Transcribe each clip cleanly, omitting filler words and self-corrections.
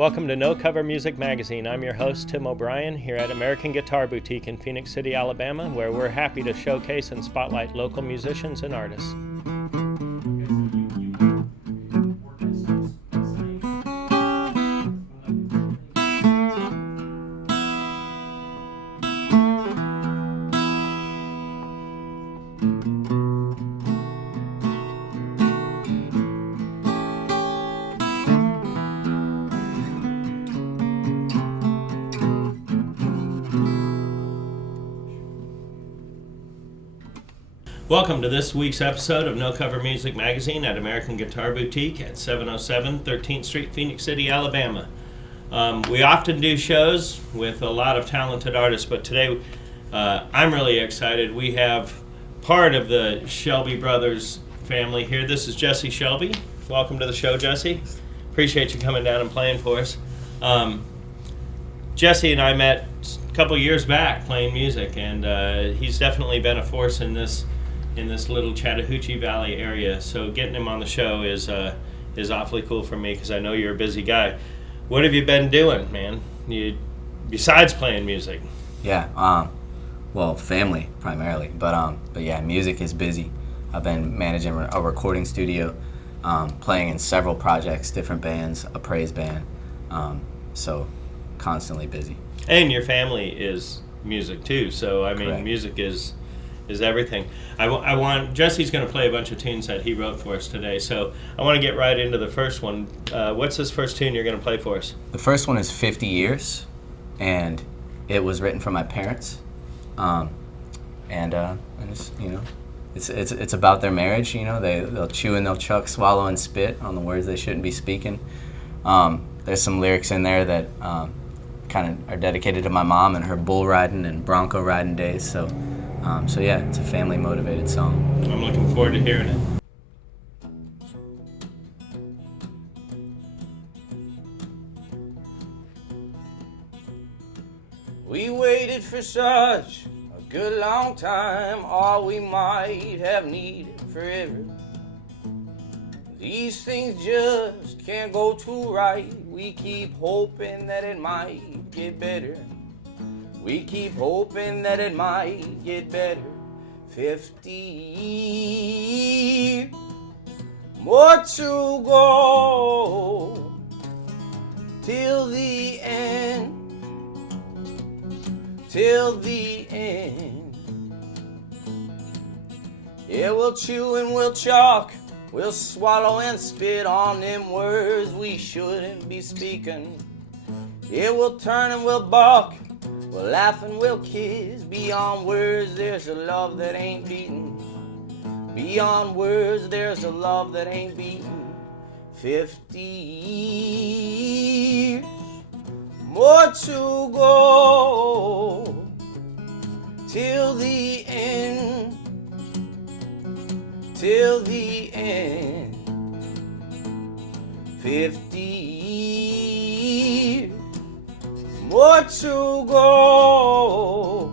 Welcome to No Cover Music Magazine. I'm your host, Tim O'Brien, here at American Guitar Boutique in Phoenix City, Alabama, where we're happy to showcase and spotlight local musicians and artists. Welcome to this week's episode of No Cover Music Magazine at American Guitar Boutique at 707 13th Street, Phoenix City, Alabama. We often do shows with a lot of talented artists, but today I'm really excited. We have part of the Shelby Brothers family here. This is Jesse Shelby. Welcome to the show, Jesse. Appreciate you coming down and playing for us. Jesse and I met a couple years back playing music, and he's definitely been a force in this little Chattahoochee Valley area. So getting him on the show is awfully cool for me because I know you're a busy guy. What have you been doing, man? Besides playing music? Yeah, well, family primarily, but yeah, music is busy. I've been managing a recording studio, playing in several projects, different bands, a praise band, so constantly busy. And your family is music too, so I mean, Correct. Music is everything. I want Jesse's going to play a bunch of tunes that he wrote for us today, so I want to get right into the first one. What's this first tune you're going to play for us? The first one is 50 Years, and it was written for my parents, and it's, it's about their marriage. They'll chew and they'll chuck, swallow and spit on the words they shouldn't be speaking. There's some lyrics in there that kind of are dedicated to my mom and her bull riding and bronco riding days. So yeah, it's a family motivated song. I'm looking forward to hearing it. We waited for such a good long time, all we might have needed forever. These things just can't go too right. We keep hoping that it might get better. We keep hoping that it might get better. 50 years more to go till the end. Till the end. Yeah, we'll chew and we'll chalk, we'll swallow and spit on them words we shouldn't be speaking. Yeah, we'll turn and we'll balk, we'll laugh and we'll kiss. Beyond words, there's a love that ain't beaten. Beyond words, there's a love that ain't beaten. 50 years more to go till the end. Till the end. 50 years more to go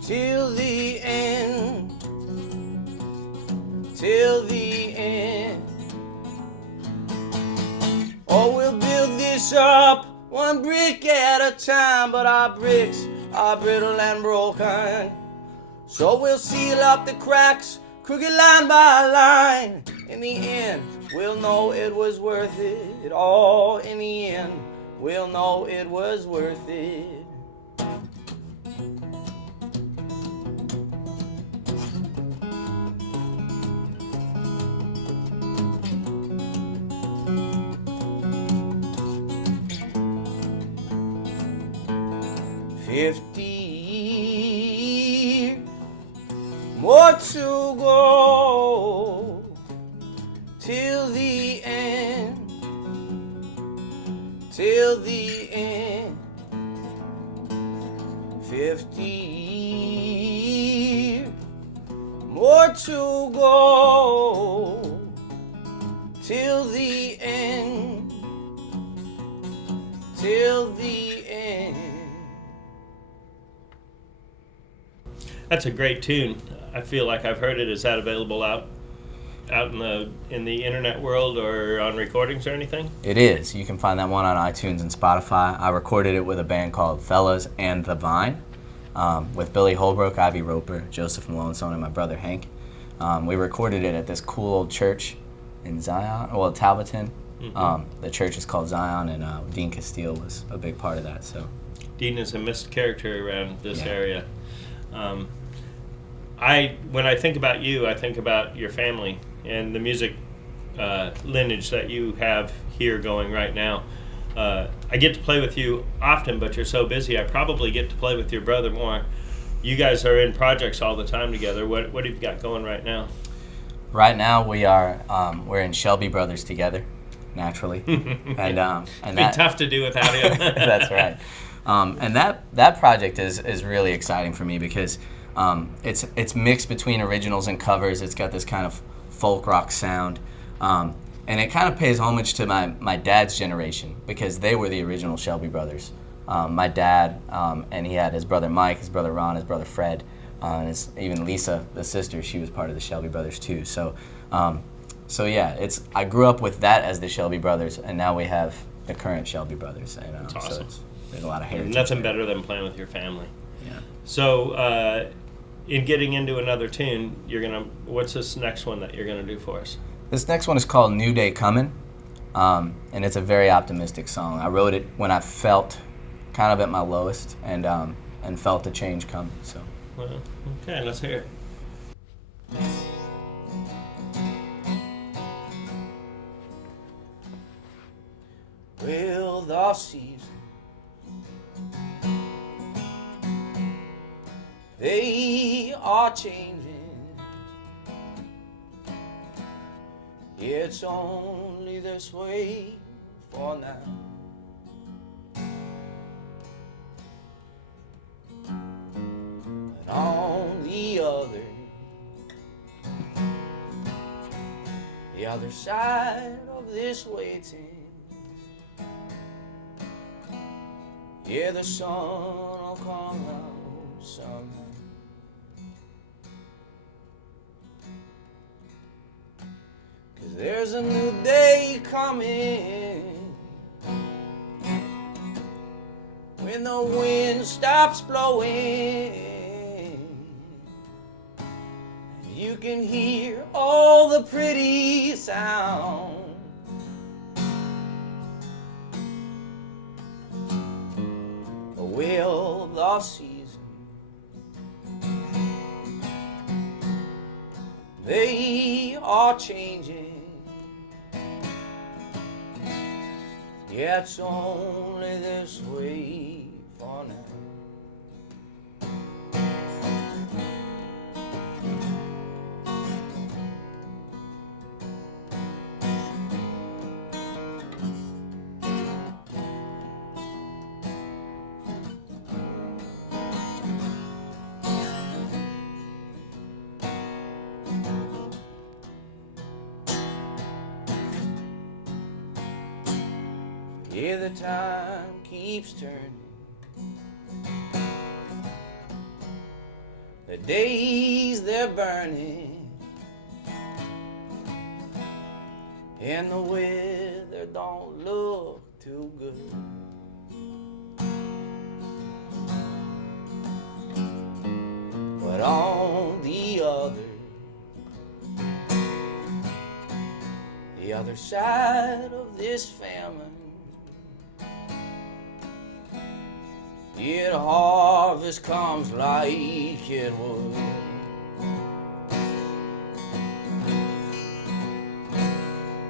till the end. Till the end. Oh, we'll build this up one brick at a time, but our bricks are brittle and broken. So we'll seal up the cracks, crooked line by line. In the end, we'll know it was worth it. All in the end, we'll know it was worth it. More to go till the end. Till the end. 50 years more to go till the end. Till the end. That's a great tune. I feel like I've heard it. Is that available out out in the internet world or on recordings or anything? It is. You can find that one on iTunes and Spotify. I recorded it with a band called Fellas and the Vine, with Billy Holbrook, Ivy Roper, Joseph Malonestone, and my brother Hank. We recorded it at this cool old church in Zion, well, Talbotton. The church is called Zion, and Dean Castile was a big part of that. So Dean is a missed character around this area. When I think about you, I think about your family and the music lineage that you have here going right now. I get to play with you often, but you're so busy. I probably get to play with your brother more. You guys are in projects all the time together. What have you got going right now? Right now we're in Shelby Brothers together, naturally, and It'd be tough to do without him. That's right. And that project is really exciting for me because it's mixed between originals and covers. It's got this kind of folk rock sound, and it kind of pays homage to my dad's generation because they were the original Shelby Brothers. My dad, and he had his brother Mike, his brother Ron, his brother Fred, and even Lisa, the sister. She was part of the Shelby Brothers too. So yeah, I grew up with that as the Shelby Brothers, and now we have the current Shelby Brothers. And That's awesome. So there's a lot of heritage. Nothing there. better than playing with your family. Yeah. So, in getting into another tune, what's this next one that you're gonna do for us? This next one is called New Day Comin', and it's a very optimistic song. I wrote it when I felt kind of at my lowest and felt the change coming. So. Well, okay, let's hear it. Well, the season, they are changing. It's only this way for now. But on the other side of this waiting, yeah, the sun will come out somehow. Cause there's a new day coming when the wind stops blowing. You can hear all the pretty sound. Well, the season, they are changing. Yeah, it's only this way for now. Yeah, the time keeps turning. The days, they're burning. And the weather don't look too good. But on the other side of this famine, yeah, the harvest comes like it would.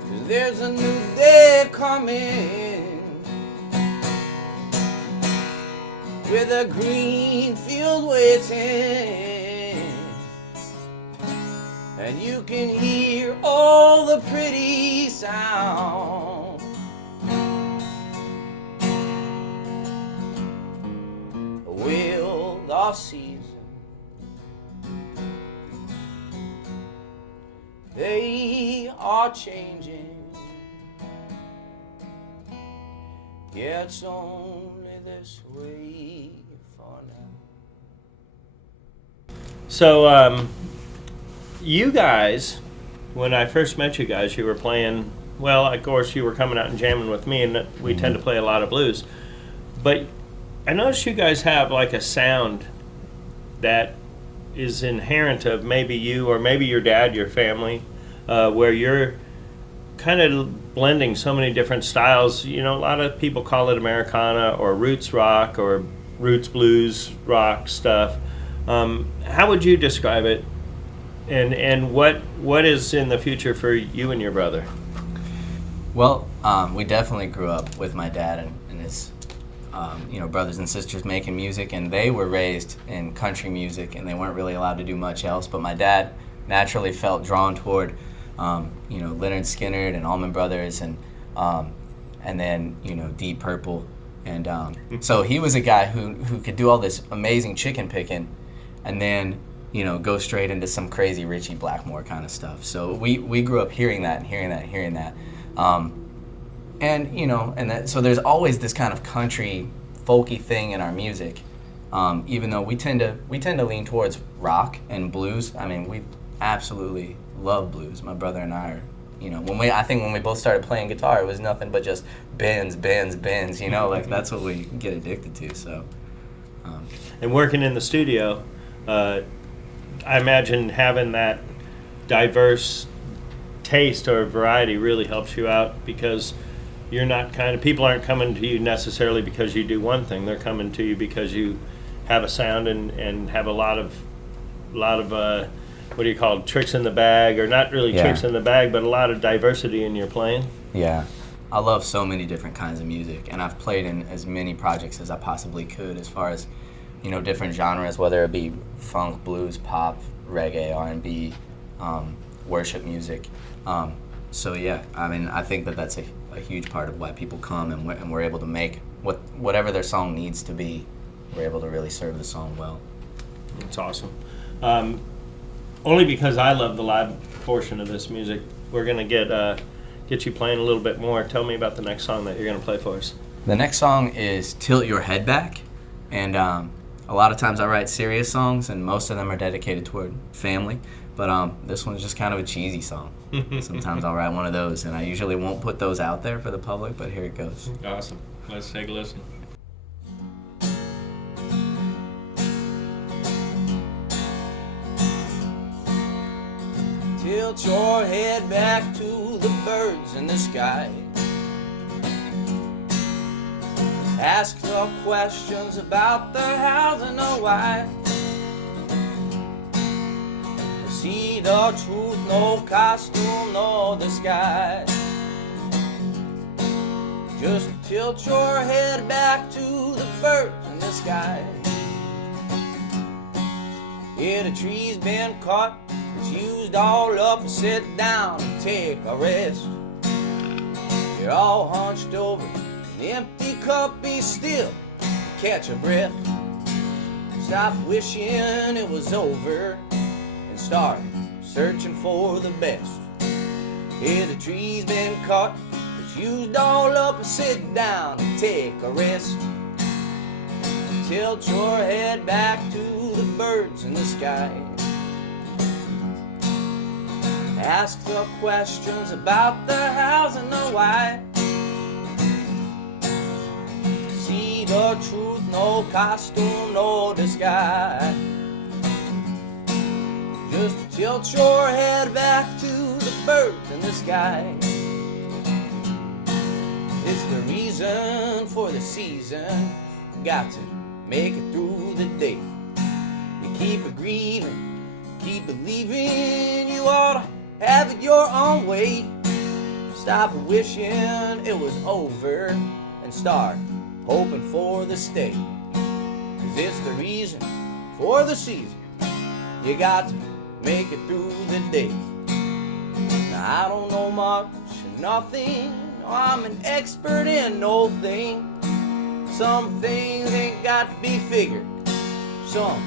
Cause there's a new day coming with a green field waiting, and you can hear all the pretty sound. Well, the season, they are changing. Yeah, it's only this way for now. So, you guys when I first met you guys, you were playing, well, of course, you were coming out and jamming with me, and we tend to play a lot of blues. But I noticed you guys have like a sound that is inherent of maybe you or maybe your dad, your family, where you're kind of blending so many different styles. You know, a lot of people call it Americana or roots rock or roots blues rock stuff. How would you describe it? And what is in the future for you and your brother? Well, we definitely grew up with my dad and his brothers and sisters making music, and they were raised in country music, and they weren't really allowed to do much else. But my dad naturally felt drawn toward, Leonard Skinner and Allman Brothers, and then Deep Purple, and so he was a guy who could do all this amazing chicken picking, and then go straight into some crazy Richie Blackmore kind of stuff. So we grew up hearing that. So there's always this kind of country folky thing in our music, even though we tend to lean towards rock and blues. I mean, we absolutely love blues. My brother and I are, when we both started playing guitar, it was nothing but just bends, like that's what we get addicted to. So, And working in the studio, I imagine having that diverse taste or variety really helps you out, because you're not people aren't coming to you necessarily because you do one thing. They're coming to you because you have a sound and have a lot of what do you call it, tricks in the bag, or not really tricks in the bag, but a lot of diversity in your playing. Yeah. I love so many different kinds of music, and I've played in as many projects as I possibly could, as far as different genres, whether it be funk, blues, pop, reggae, R&B, worship music. So yeah, I mean, I think that's a huge part of why people come, and we're able to make whatever their song needs to be. We're able to really serve the song well. It's awesome. Only because I love the live portion of this music. We're gonna get you playing a little bit more. Tell me about the next song that you're gonna play for us. The next song is "Tilt Your Head Back," and a lot of times I write serious songs, and most of them are dedicated toward family. But this one's just kind of a cheesy song. Sometimes I'll write one of those, and I usually won't put those out there for the public, but here it goes. Awesome. Let's take a listen. Tilt your head back to the birds in the sky. Ask the questions about the hows and the why. See the truth, no costume, no disguise. Just tilt your head back to the birds in the sky. Yeah, the tree's been cut, it's used all up. Sit down and take a rest. You're all hunched over an empty cup, be still, catch a breath. Stop wishing it was over and start searching for the best. Yeah, the tree's been cut, it's used all up. Sit down and take a rest. Tilt your head back to the birds in the sky. Ask the questions about the hows and the why. See the truth, no costume, no disguise. Just tilt your head back to the birds in the sky. It's the reason for the season. Got to make it through the day. You keep it grieving, keep believing. You ought to have it your own way. Stop wishing it was over and start hoping for the stay. 'Cause it's the reason for the season. You got to make it through the day. Now I don't know much or nothing. I'm an expert in no thing. Some things ain't got to be figured. Some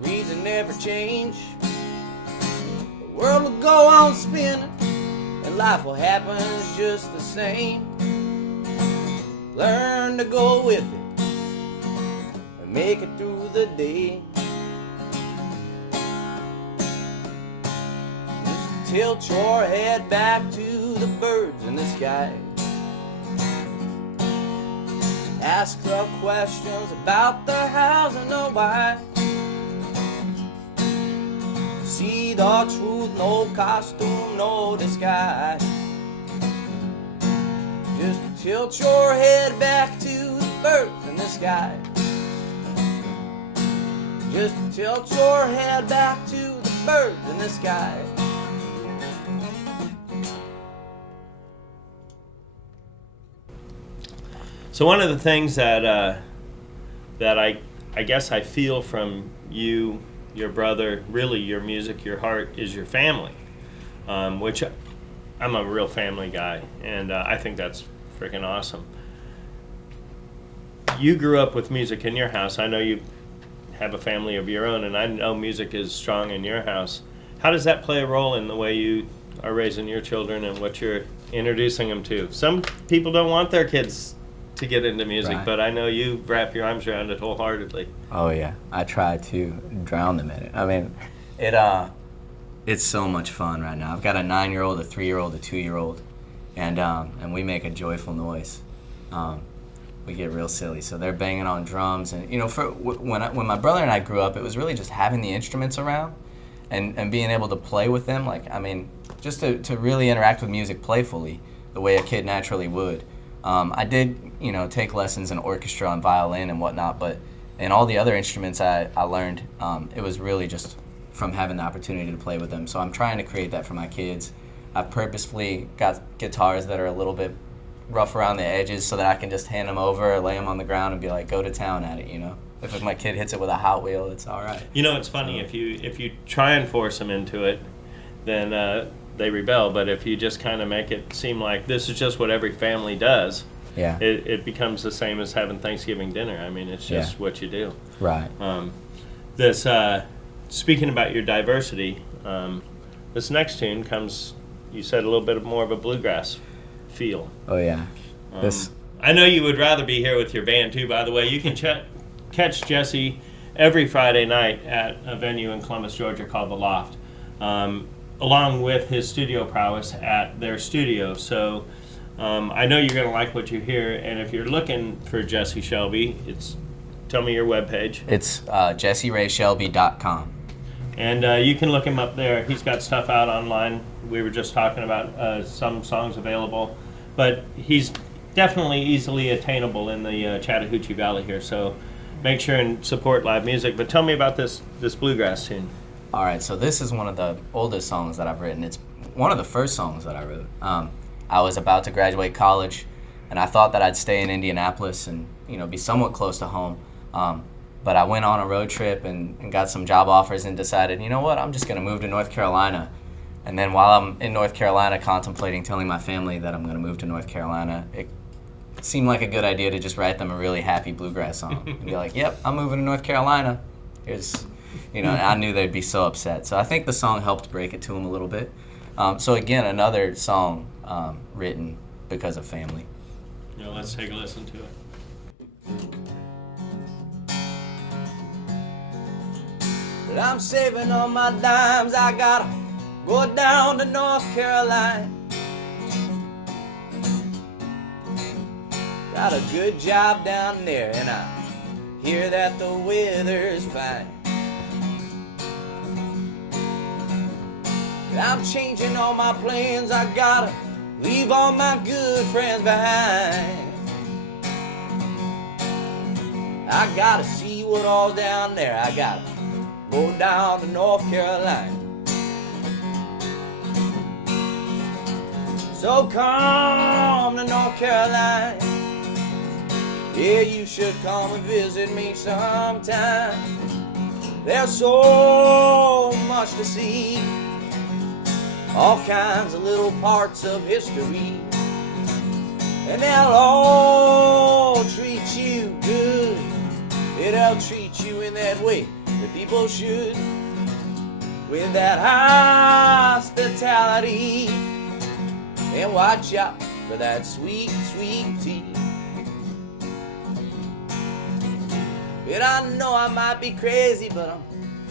reason never change. The world will go on spinning, and life will happen just the same. Learn to go with it and make it through the day. Just tilt your head back to the birds in the sky. Ask the questions about the hows and the why. See the truth, no costume, no disguise. Just tilt your head back to the birds in the sky. Just tilt your head back to the birds in the sky. So one of the things that I guess I feel from you, your brother, really your music, your heart, is your family, which I'm a real family guy, and I think that's freaking awesome. You grew up with music in your house. I know you have a family of your own, and I know music is strong in your house. How does that play a role in the way you are raising your children and what you're introducing them to? Some people don't want their kids to get into music, Right. but I know you wrap your arms around it wholeheartedly. Oh yeah, I try to drown them in it. I mean, it's so much fun right now. I've got a 9-year-old, a 3-year-old, a 2-year-old, and we make a joyful noise. We get real silly, so they're banging on drums, and when my brother and I grew up, it was really just having the instruments around, and being able to play with them. Like, I mean, just to really interact with music playfully, the way a kid naturally would. I did, take lessons in orchestra and violin and whatnot, but in all the other instruments I learned, it was really just from having the opportunity to play with them. So I'm trying to create that for my kids. I've purposefully got guitars that are a little bit rough around the edges so that I can just hand them over or lay them on the ground and be like, go to town at it, If my kid hits it with a Hot Wheel, it's all right. It's funny, if you try and force them into it, then they rebel. But if you just kind of make it seem like this is just what every family does, Yeah. it becomes the same as having Thanksgiving dinner. I mean, it's just what you do. Right. Speaking about your diversity, this next tune comes, you said, a little bit more of a bluegrass feel. Oh yeah. I know you would rather be here with your band too, by the way. You can catch Jesse every Friday night at a venue in Columbus, Georgia called The Loft, along with his studio prowess at their studio. So I know you're going to like what you hear, and if you're looking for Jesse Shelby, tell me your webpage. It's jesserayShelby.com. And you can look him up there. He's got stuff out online. We were just talking about some songs available. But he's definitely easily attainable in the Chattahoochee Valley here. So make sure and support live music. But tell me about this bluegrass tune. All right, so this is one of the oldest songs that I've written. It's one of the first songs that I wrote. I was about to graduate college, and I thought that I'd stay in Indianapolis and be somewhat close to home. But I went on a road trip and got some job offers and decided, I'm just going to move to North Carolina. And then while I'm in North Carolina contemplating telling my family that I'm going to move to North Carolina, it seemed like a good idea to just write them a really happy bluegrass song. And be like, yep, I'm moving to North Carolina. Here's, I knew they'd be so upset. So I think the song helped break it to them a little bit. So again, another song written because of family. Let's take a listen to it. But I'm saving all my dimes, I gotta go down to North Carolina. Got a good job down there, and I hear that the weather's fine. But I'm changing all my plans, I gotta leave all my good friends behind. I gotta see what all's down there, I gotta go down to North Carolina. So come to North Carolina. Yeah, you should come and visit me sometime. There's so much to see, all kinds of little parts of history, and they'll all treat you good. They'll treat you in that way that people should, with that hospitality, and watch out for that sweet, sweet tea. But I know I might be crazy, but I'm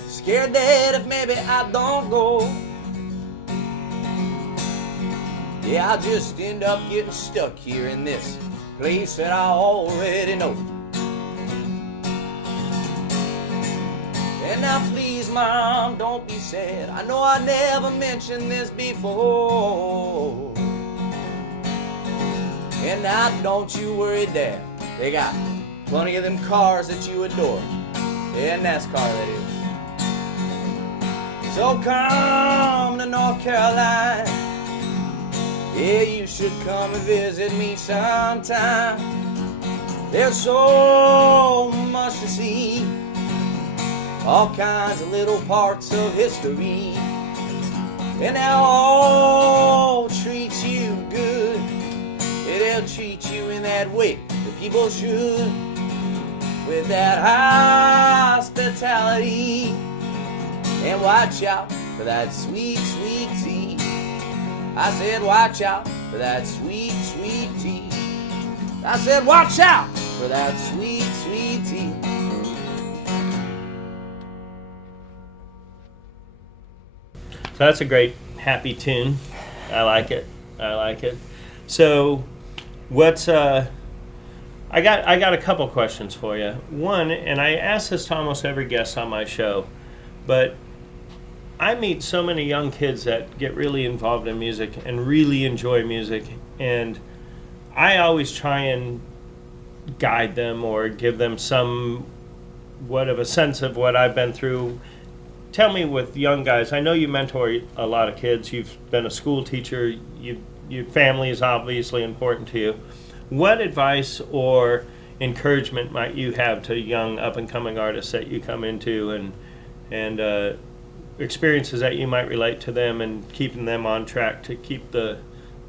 scared that if maybe I don't go, Yeah, I just end up getting stuck here in this place that I already know. And now please, Mom, don't be sad. I know I never mentioned this before. And now don't you worry, Dad. They got plenty of them cars that you adore. Yeah, NASCAR that is. So come to North Carolina. Yeah, you should come and visit me sometime. There's so much to see. All kinds of little parts of history. And they'll all treat you good. Yeah, they'll treat you in that way that people should. With that hospitality. And watch out for that sweet, sweet tea. I said watch out for that sweet, sweet tea. I said watch out for that sweet, sweet tea. So that's a great, happy tune. I like it. I like it. So, what's I got a couple questions for you. One, and I ask this to almost every guest on my show, but I meet so many young kids that get really involved in music and really enjoy music, and I always try and guide them or give them somewhat of a sense of what I've been through. Tell me, with young guys, I know you mentor a lot of kids. You've been a school teacher. Your family is obviously important to you. What advice or encouragement might you have to young up-and-coming artists that you come into, and experiences that you might relate to them and keeping them on track to keep their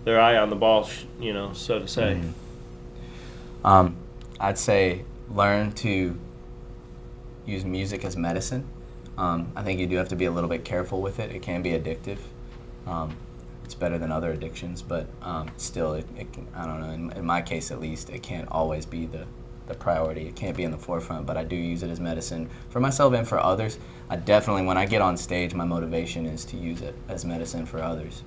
eye on the ball, so to say? Mm-hmm. I'd say learn to use music as medicine. I think you do have to be a little bit careful with it. It can be addictive. It's better than other addictions, but still, it can, I don't know, in my case at least, it can't always be the priority. It can't be in the forefront, but I do use it as medicine for myself and for others. I definitely, when I get on stage, my motivation is to use it as medicine for others.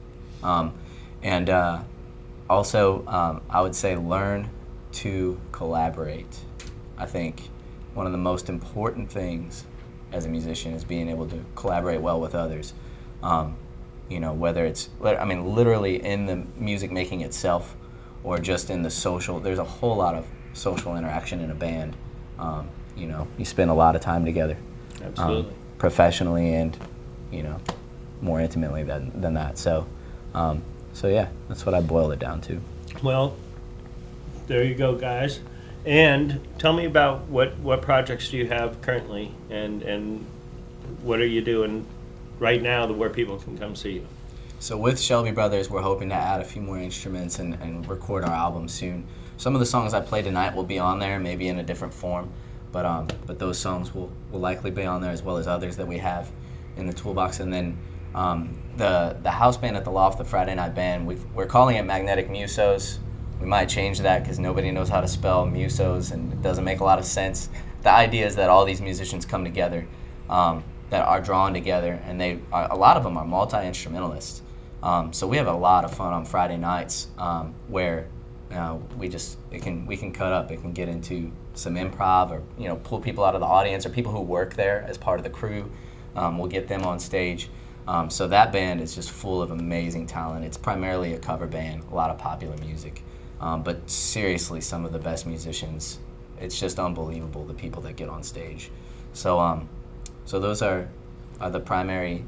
Also, I would say learn to collaborate. I think one of the most important things as a musician is being able to collaborate well with others. Whether it's, literally in the music making itself or just in the social, there's a whole lot of social interaction in a band. You spend a lot of time together. Absolutely. Professionally and, more intimately than that. So yeah, that's what I boil it down to. Well, there you go, guys. And tell me about what projects do you have currently, and what are you doing right now where people can come see you? So with Shelby Brothers, we're hoping to add a few more instruments and record our album soon. Some of the songs I play tonight will be on there, maybe in a different form, but those songs will likely be on there, as well as others that we have in the toolbox. And then the house band at the Loft, the Friday night band, we're calling it Magnetic Musos. We might change that because nobody knows how to spell Musos, and it doesn't make a lot of sense. The idea is that all these musicians come together, that are drawn together, and a lot of them are multi-instrumentalists. So we have a lot of fun on Friday nights, where we can cut up. It can get into some improv, or pull people out of the audience, or people who work there as part of the crew. We'll get them on stage. So that band is just full of amazing talent. It's primarily a cover band, a lot of popular music, but seriously, some of the best musicians. It's just unbelievable, the people that get on stage. So those are the primary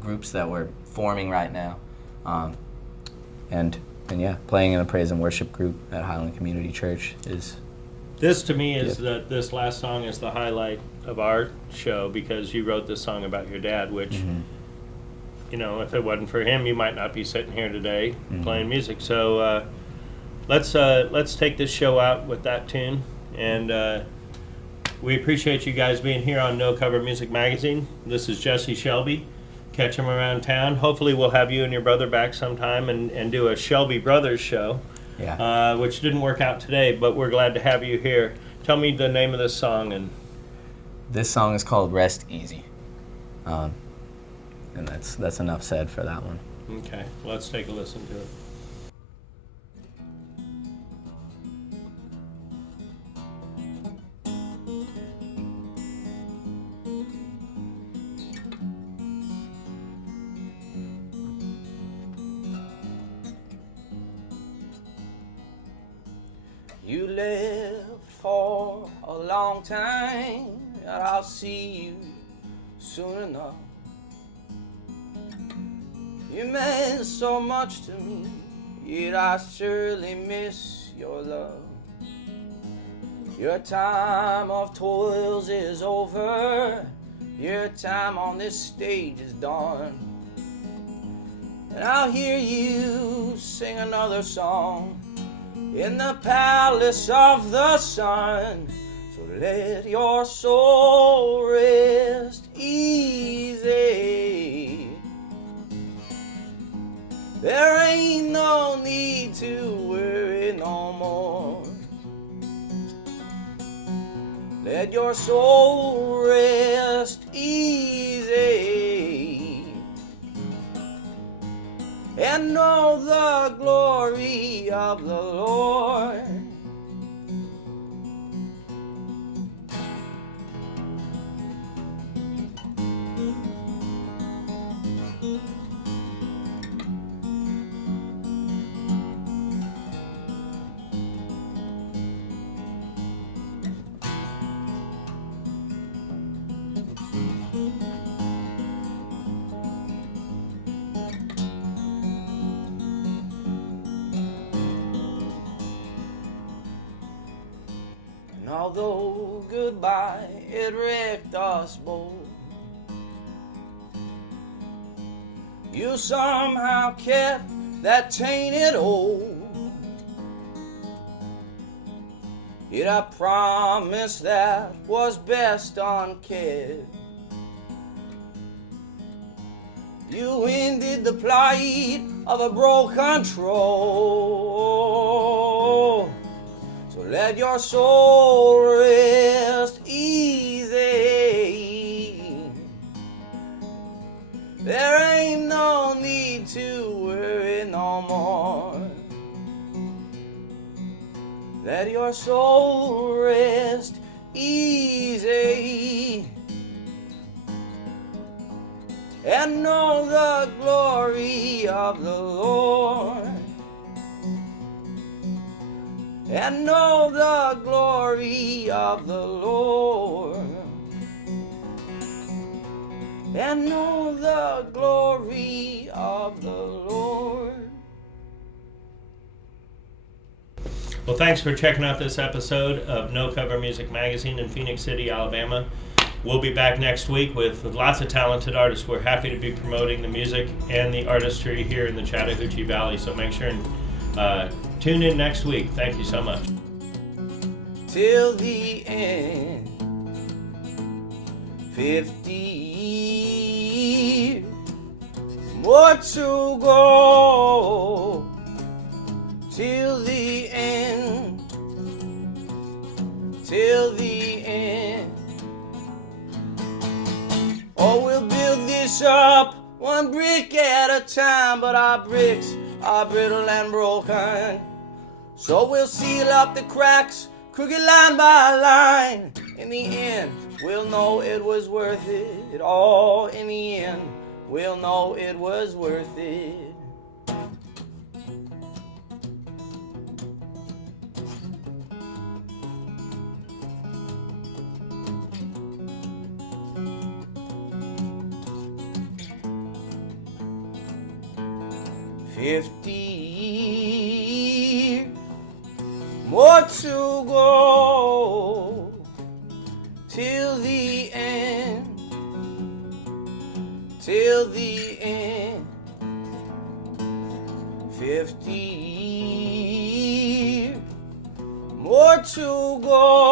groups that we're forming right now, and yeah, playing in a praise and worship group at Highland Community Church is. This to me is this last song is the highlight of our show, because you wrote this song about your dad, which, if it wasn't for him, you might not be sitting here today playing music. So let's take this show out with that tune, and we appreciate you guys being here on No Cover Music Magazine. This is Jesse Shelby. Catch him around town. Hopefully we'll have you and your brother back sometime and do a Shelby Brothers show. Yeah. Which didn't work out today, but we're glad to have you here. Tell me the name of this song. And this song is called Rest Easy, and that's enough said for that one. Okay, let's take a listen to it. You left for a long time, and I'll see you soon enough. You meant so much to me, yet I surely miss your love. Your time of toils is over, your time on this stage is done. And I'll hear you sing another song in the palace of the sun. So let your soul rest easy. There ain't no need to worry no more. Let your soul rest easy and know the glory of the Lord. And although goodbye, it wrecked us both, you somehow kept that tainted oath. Yet I promise that was best unkept. You ended the plight of a broken troll. So let your soul rest easy. There ain't no need to worry no more. Let your soul rest easy and know the glory of the Lord. And know the glory of the Lord. And know the glory of the Lord. Well, thanks for checking out this episode of No Cover Music Magazine in Phoenix City, Alabama. We'll be back next week with lots of talented artists. We're happy to be promoting the music and the artistry here in the Chattahoochee Valley, so make sure and tune in next week. Thank you so much. Till the end, 50 years more to go. Till the end, till the end. Oh, we'll build this up one brick at a time, but our bricks are brittle and broken. So we'll seal up the cracks, crooked line by line. In the end, we'll know it was worth it. All in the end, we'll know it was worth it. $50 more to go till the end, till the end. 50 more to go.